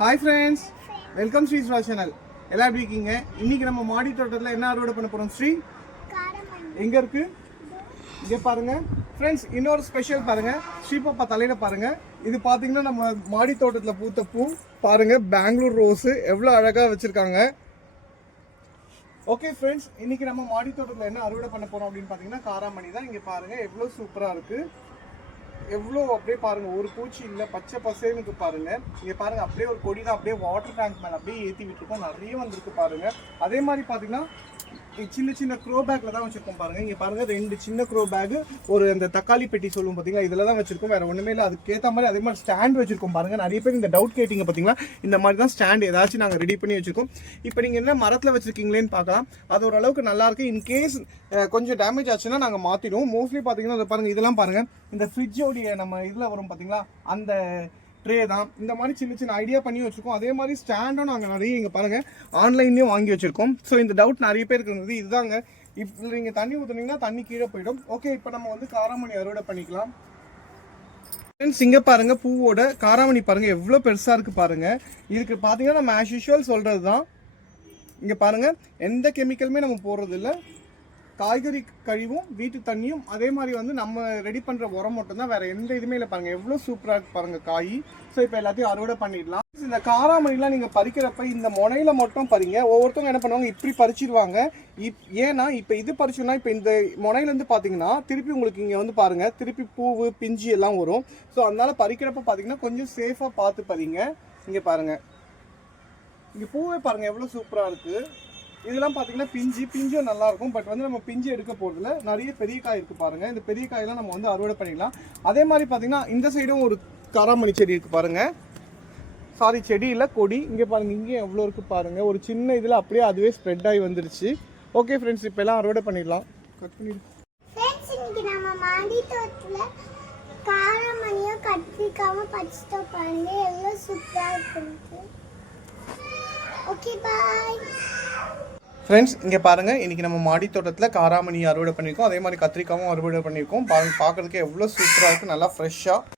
Hi friends, welcome Sri Swa channel. எல்லாம் எப்படி இருக்கீங்க? இன்னைக்கு நம்ம மாடி தோட்டத்தில் என்ன அறுவடை பண்ண போகிறோம்? ஸ்ரீ எங்கே இருக்கு? இங்கே பாருங்க ஃப்ரெண்ட்ஸ், இன்னொரு ஸ்பெஷல் பாருங்க. ஸ்ரீபாப்பா தலையில் பாருங்க. இது பார்த்தீங்கன்னா நம்ம மாடி தோட்டத்தில் பூத்த பூ பாருங்க. பெங்களூர் ரோஸு எவ்வளோ அழகாக வச்சுருக்காங்க. ஓகே ஃப்ரெண்ட்ஸ், இன்னைக்கு நம்ம மாடி தோட்டத்தில் என்ன அறுவடை பண்ண போகிறோம் அப்படின்னு பார்த்தீங்கன்னா காராமணி தான். இங்கே பாருங்கள் எவ்வளோ சூப்பராக இருக்குது. எவ்வளோ அப்படியே பாருங்கள், ஒரு பூச்சி இல்லை, பச்சை பசேனுக்கு பாருங்கள். இங்கே பாருங்கள் அப்படியே ஒரு கொடி தான் அப்படியே வாட்டர் டேங்க் மேலே அப்படியே ஏற்றி விட்டுருக்கோம். நிறைய வந்திருக்கு பாருங்கள். அதே மாதிரி பார்த்தீங்கன்னா சின்ன சின்ன க்ரோ பேக்கில் தான் வச்சுருக்கோம் பாருங்கள். இங்கே பாருங்கள் 2 சின்ன க்ரோ பேக்கு, ஒரு அந்த தக்காளி பெட்டி சொல்லுவோம் பார்த்தீங்களா, இதில் தான் வச்சுருக்கோம். வேறு ஒன்றுமே இல்லை. அதுக்கேற்ற மாதிரி அதே மாதிரி ஸ்டாண்ட் வச்சுருக்கோம் பாருங்கள். நிறைய பேர் இந்த டவுட் கேட்டிங்க பார்த்தீங்களா, இந்த மாதிரி தான் ஸ்டாண்ட் ஏதாச்சும் நாங்கள் ரெடி பண்ணி வச்சுருக்கோம். இப்போ நீங்கள் என்ன மரத்தில் வச்சுருக்கீங்களேன்னு பார்க்கலாம். அது ஓரளவுக்கு நல்லாயிருக்கு. இன்கேஸ் கொஞ்சம் டேமேஜ் ஆச்சுன்னா நாங்கள் மாற்றிடுவோம். மோஸ்ட்லி பார்த்தீங்கன்னா அதை பாருங்கள், இதெல்லாம் பாருங்கள், இந்த ஃப்ரிட்ஜோடைய நம்ம இதில் வரும் பார்த்தீங்களா, அந்த ட்ரே தான். இந்த மாதிரி சின்ன சின்ன ஐடியா பண்ணி வச்சுருக்கோம். அதே மாதிரி ஸ்டாண்டும் நாங்கள் நிறைய இங்கே பாருங்கள் ஆன்லைன்லேயும் வாங்கி வச்சுருக்கோம். ஸோ இந்த டவுட் நிறைய பேருக்கு இருந்தது. இதுதாங்க, இப்போ நீங்கள் தண்ணி ஊற்றுனீங்கன்னா தண்ணி கீழே போயிடும். ஓகே, இப்போ நம்ம வந்து காராமணி அறுவடை பண்ணிக்கலாம். ஃப்ரெண்ட்ஸ், இங்கே பாருங்கள் பூவோட காராமணி பாருங்கள் எவ்வளோ பெருசாக இருக்குது பாருங்கள். இதுக்கு பார்த்தீங்கன்னா நம்ம ஆஸ் யூஷுவல் சொல்கிறது தான். இங்கே பாருங்கள், எந்த கெமிக்கலுமே நம்ம போடுறது இல்லை. காய்கறி கழிவும் வீட்டு தண்ணியும், அதே மாதிரி வந்து நம்ம ரெடி பண்ணுற உரம் மட்டும் தான், வேறு எந்த இதுவுமே இல்லை. பாருங்கள் எவ்வளோ சூப்பராக இருக்குது பாருங்கள் காய். ஸோ இப்போ எல்லாத்தையும் அறுவடை பண்ணிடலாம். இந்த காராமணிலாம் நீங்கள் பறிக்கிறப்ப இந்த முனையில் மட்டும் பறிங்க. ஒவ்வொருத்தவங்க என்ன பண்ணுவாங்க, இப்படி பறிச்சிடுவாங்க. ஏன்னா இப்போ இது பறிச்சோன்னா இப்போ இந்த முனையிலேருந்து பார்த்தீங்கன்னா திருப்பி உங்களுக்கு இங்கே வந்து பாருங்கள், திருப்பி பூவு பிஞ்சு எல்லாம் வரும். ஸோ அதனால் பறிக்கிறப்ப பார்த்தீங்கன்னா கொஞ்சம் சேஃபாக பார்த்து பறிங்க. இங்கே பாருங்கள், இங்கே பூவே பாருங்கள் எவ்வளோ சூப்பராக இருக்குது. இதெல்லாம் பார்த்தீங்கன்னா பிஞ்சும் நல்லாயிருக்கும். பட் வந்து நம்ம பிஞ்சு எடுக்க போகிறதுல நிறைய பெரிய காய் இருக்குது பாருங்கள். இந்த பெரிய காயெல்லாம் நம்ம வந்து அறுவடை பண்ணிடலாம். அதே மாதிரி பார்த்தீங்கன்னா இந்த சைடும் ஒரு காராமணி செடி இருக்குது பாருங்கள். சாரி, செடி இல்லை, கொடி. இங்கே பாருங்கள், இங்கேயும் எவ்வளோ இருக்குது பாருங்கள். ஒரு சின்ன இதில் அப்படியே அதுவே ஸ்ப்ரெட் ஆகி வந்துருச்சு. ஓகே ஃப்ரெண்ட்ஸ், இப்போ எல்லாம் அறுவடை பண்ணிடலாம். கட் பண்ணிடு. ஃப்ரெண்ட்ஸ், இன்னைக்கு நம்ம மாடி தோட்டத்தில் காராமணியும் கத்திரிக்காவும் பறிச்சிட்டோம் பாருங்க. எவ்வளோ சூப்பராக இருக்குது. Okay, bye friends. இங்கே பாருங்கள், இன்றைக்கி நம்ம மாடி தோட்டத்தில் காராமணி அறுவடை பண்ணியிருக்கோம். அதே மாதிரி கத்திரிக்காவும் அறுவடை பண்ணியிருக்கோம். பாருங்கள், பார்க்குறதுக்கு எவ்வளோ சூப்பராக இருக்குது, நல்லா ஃப்ரெஷ்ஷாக.